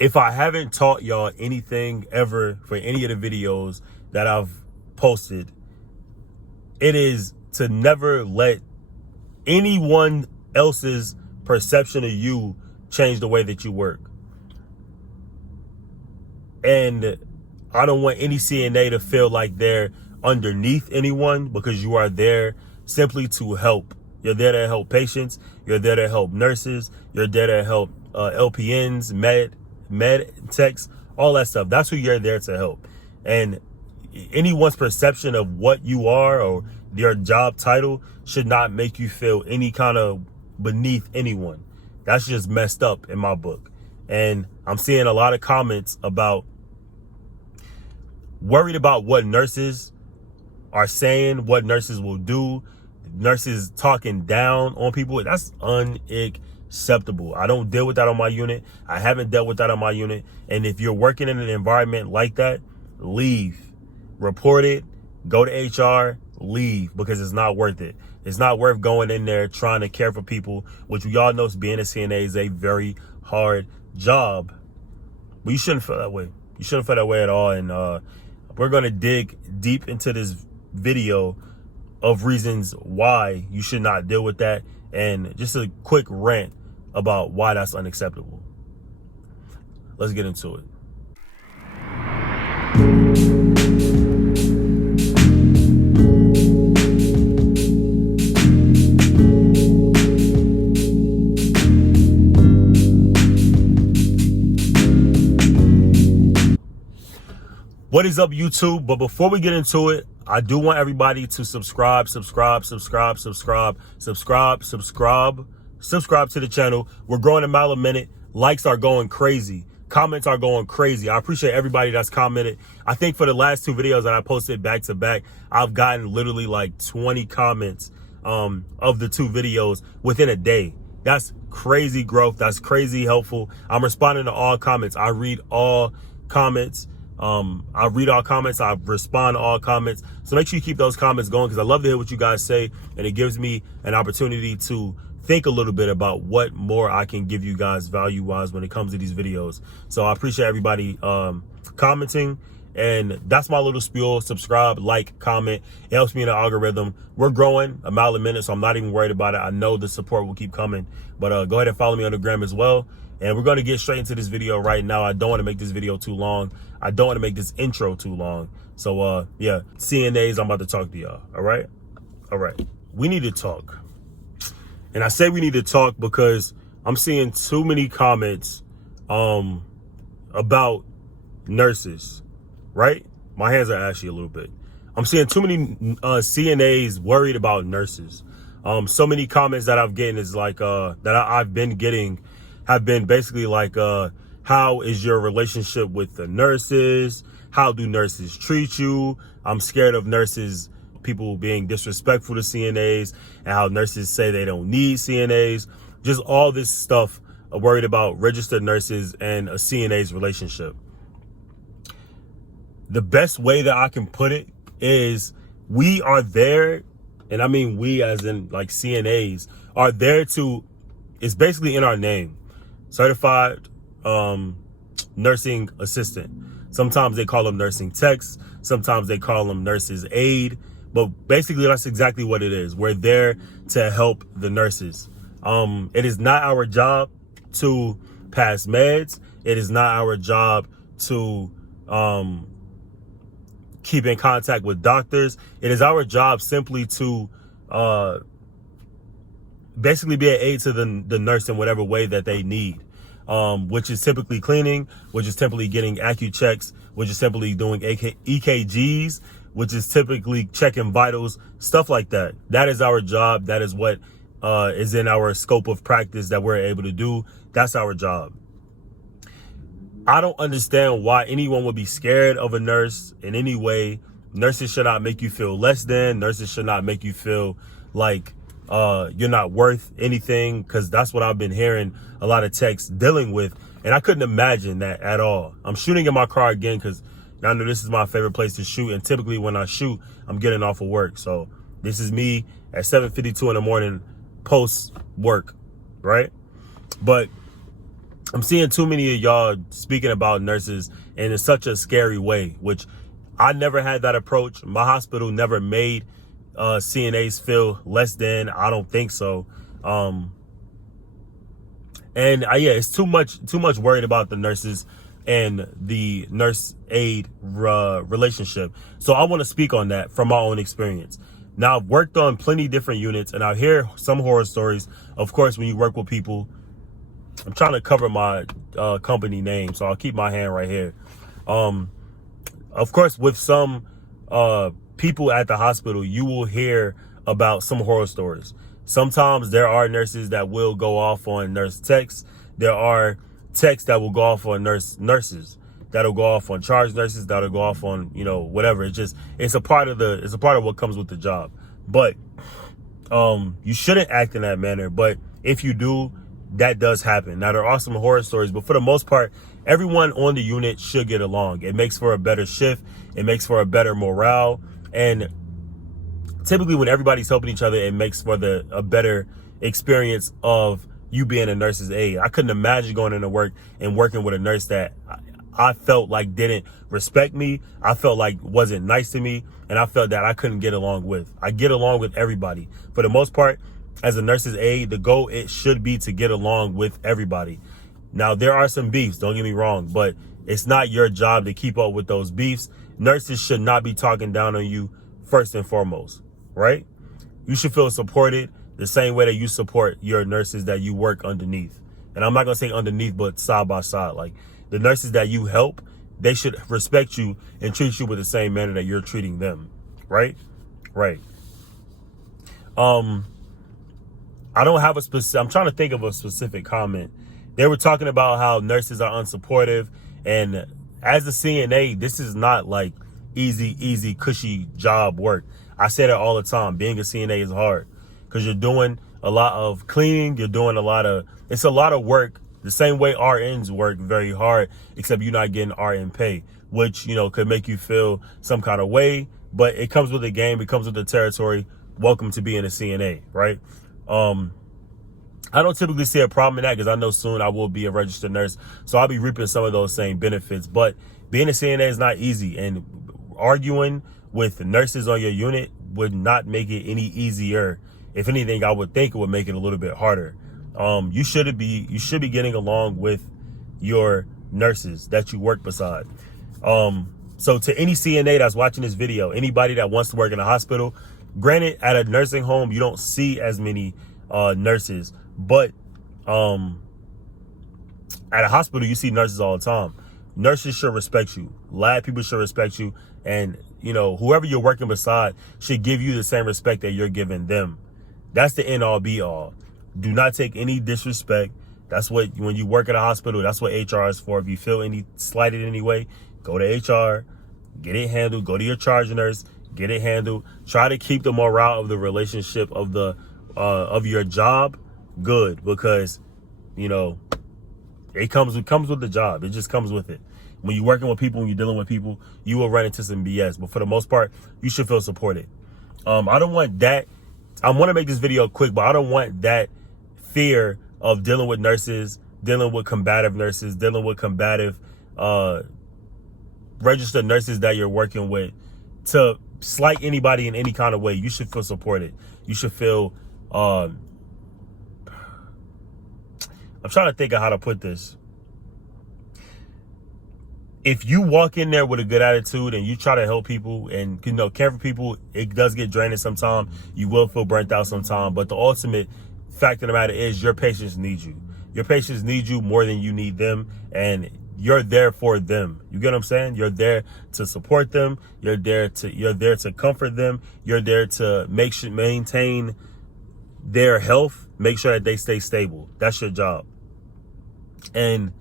If I haven't taught y'all anything ever for any of the videos that I've posted, it is to never let anyone else's perception of you change the way that you work. And I don't want any CNA to feel like they're underneath anyone, because you are there simply to help. You're there to help patients. You're there to help nurses. You're there to help LPNs, med techs, all that stuff. That's who you're there to help. And anyone's perception of what you are or your job title should not make you feel any kind of beneath anyone. That's just messed up in my book. And I'm seeing a lot of comments about worried about what nurses are saying, what nurses will do, nurses talking down on people. That's unacceptable. I don't deal with that on my unit. I haven't dealt with that on my unit. And if you're working in an environment like that, leave. Report it. Go to HR. Leave, because it's not worth it. It's not worth going in there trying to care for people, which we all know being a CNA is a very hard job. But you shouldn't feel that way. You shouldn't feel that way at all. And we're going to dig deep into this video of reasons why you should not deal with that, and just a quick rant about why that's unacceptable. Let's get into it. What is up, YouTube? But before we get into it, I do want everybody to subscribe to the channel. We're growing a mile a minute. Likes are going crazy. Comments are going crazy. I appreciate everybody that's commented. I think for the last two videos that I posted back to back, I've gotten literally like 20 comments of the two videos within a day. That's crazy growth. That's crazy helpful. I'm responding to all comments. I read all comments. I read all comments. I respond to all comments. So make sure you keep those comments going, because I love to hear what you guys say, and it gives me an opportunity to think a little bit about what more I can give you guys value wise when it comes to these videos. So I appreciate everybody commenting, and that's my little spiel. Subscribe, like, comment. It helps me in the algorithm. We're growing a mile a minute, so I'm not even worried about it. I know the support will keep coming, but go ahead and follow me on the gram as well. And we're going to get straight into this video right now. I don't want to make this video too long. I don't want to make this intro too long. So, yeah, CNAs, I'm about to talk to y'all. All right? All right. We need to talk. And I say we need to talk because I'm seeing too many comments about nurses, right? My hands are ashy a little bit. I'm seeing too many CNAs worried about nurses. So many comments that I've getting is like, I've been getting have been basically like, how is your relationship with the nurses? How do nurses treat you? I'm scared of nurses, people being disrespectful to CNAs, and how nurses say they don't need CNAs. Just all this stuff, worried about registered nurses and a CNA's relationship. The best way that I can put it is we are there, and I mean we as in like CNAs, are there to, it's basically in our name. Certified nursing assistant. Sometimes they call them nursing techs. Sometimes they call them nurses aid. But basically, that's exactly what it is. We're there to help the nurses. It is not our job to pass meds. It is not our job to keep in contact with doctors. It is our job simply to basically be an aid to the nurse in whatever way that they need, which is typically cleaning, which is typically getting AccuChecks, which is simply doing EKGs, which is typically checking vitals, stuff like that. That is our job. That is what is in our scope of practice that we're able to do. That's our job. I don't understand why anyone would be scared of a nurse in any way. Nurses should not make you feel less than. Nurses should not make you feel like you're not worth anything, because that's what I've been hearing a lot of techs dealing with, and I couldn't imagine that at all. I'm shooting in my car again because I know this is my favorite place to shoot, and typically when I shoot, I'm getting off of work. So this is me at 7:52 in the morning post work, right? But I'm seeing too many of y'all speaking about nurses in such a scary way, which I never had that approach. My hospital never made CNAs feel less than. I don't think so. And yeah, it's too much worried about the nurses and the nurse aide relationship. So I want to speak on that from my own experience. Now, I've worked on plenty different units, and I hear some horror stories. Of course, when you work with people, I'm trying to cover my company name, so I'll keep my hand right here. Of course, with some people at the hospital, you will hear about some horror stories. Sometimes there are nurses that will go off on nurse techs. There are techs that will go off on nurses. That'll go off on charge nurses. That'll go off on, whatever. It's a part of what comes with the job. But you shouldn't act in that manner. But if you do, that does happen. Now, there are some horror stories, but for the most part, everyone on the unit should get along. It makes for a better shift. It makes for a better morale. And typically when everybody's helping each other, it makes for a better experience of you being a nurse's aide. I couldn't imagine going into work and working with a nurse that I felt like didn't respect me. I felt like wasn't nice to me. And I felt that I couldn't get along with. I get along with everybody. For the most part, as a nurse's aide, the goal, it should be to get along with everybody. Now, there are some beefs, don't get me wrong, but it's not your job to keep up with those beefs. Nurses should not be talking down on you first and foremost, right? You should feel supported the same way that you support your nurses that you work underneath. And I'm not going to say underneath, but side by side. Like, the nurses that you help, they should respect you and treat you with the same manner that you're treating them, right? Right. I don't have I'm trying to think of a specific comment. They were talking about how nurses are unsupportive. And as a CNA, this is not like easy, cushy job work. I say that all the time. Being a CNA is hard because you're doing a lot of cleaning. You're doing it's a lot of work. The same way RNs work very hard, except you're not getting RN pay, which, could make you feel some kind of way. But it comes with the game. It comes with the territory. Welcome to being a CNA, right? I don't typically see a problem in that because I know soon I will be a registered nurse. So I'll be reaping some of those same benefits. But being a CNA is not easy. And arguing with nurses on your unit would not make it any easier. If anything, I would think it would make it a little bit harder. You should be getting along with your nurses that you work beside. So to any CNA that's watching this video, anybody that wants to work in a hospital, granted, at a nursing home, you don't see as many nurses, but at a hospital, you see nurses all the time. Nurses should respect you. Lab people should respect you. And, whoever you're working beside should give you the same respect that you're giving them. That's the end all be all. Do not take any disrespect. That's what, when you work at a hospital, that's what HR is for. If you feel slighted anyway, go to HR, get it handled. Go to your charge nurse, get it handled. Try to keep the morale of the relationship of your job good, because it comes with the job. It just comes with it. When you're working with people, when you're dealing with people, you will run into some BS. But for the most part, you should feel supported. I don't want that. I want to make this video quick, but I don't want that fear of dealing with nurses, dealing with combative nurses, dealing with combative registered nurses that you're working with to slight anybody in any kind of way. You should feel supported. You should feel I'm trying to think of how to put this. If you walk in there with a good attitude and you try to help people and, care for people, it does get draining sometimes. You will feel burnt out sometimes. But the ultimate fact of the matter is your patients need you. Your patients need you more than you need them. And you're there for them. You get what I'm saying? You're there to support them. You're there to comfort them. You're there to maintain their health, make sure that they stay stable. That's your job. And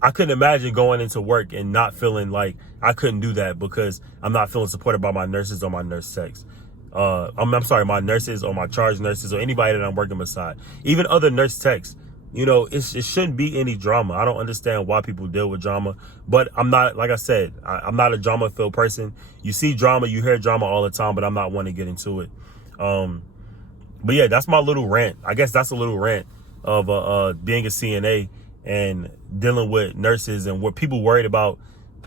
I couldn't imagine going into work and not feeling like I couldn't do that because I'm not feeling supported by my nurses or my nurse techs. I'm sorry, my nurses or my charge nurses or anybody that I'm working beside. Even other nurse techs. It shouldn't be any drama. I don't understand why people deal with drama, but I'm not, like I said, I'm not a drama-filled person. You see drama, you hear drama all the time, but I'm not one to get into it. But yeah, that's my little rant. I guess that's a little rant of being a CNA and dealing with nurses and what people worried about,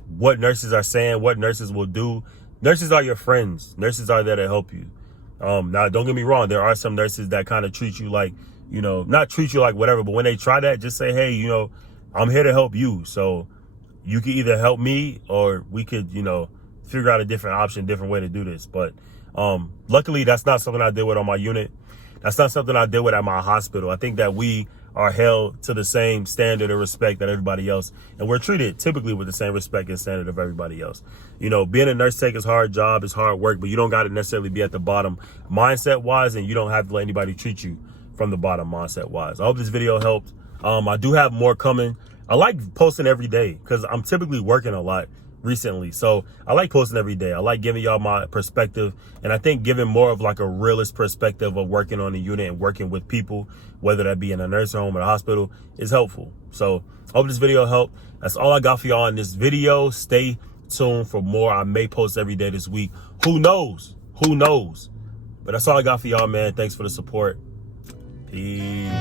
what nurses are saying, what nurses will do. Nurses are your friends. Nurses are there to help you. Now, don't get me wrong. There are some nurses that kind of treat you like, not treat you like whatever, but when they try that, just say, hey, I'm here to help you. So you can either help me or we could, figure out a different option, different way to do this. But luckily, that's not something I deal with on my unit. That's not something I deal with at my hospital. I think that we are held to the same standard of respect that everybody else. And we're treated typically with the same respect and standard of everybody else. Being a nurse tech is a hard job, it's hard work, but you don't got to necessarily be at the bottom mindset wise, and you don't have to let anybody treat you from the bottom mindset wise. I hope this video helped. I do have more coming. I like posting every day because I'm typically working a lot recently. So I like posting every day. I like giving y'all my perspective. And I think giving more of like a realist perspective of working on the unit and working with people, whether that be in a nursing home or a hospital, is helpful. So I hope this video helped. That's all I got for y'all in this video. Stay tuned for more. I may post every day this week. Who knows? Who knows? But that's all I got for y'all, man. Thanks for the support. Peace.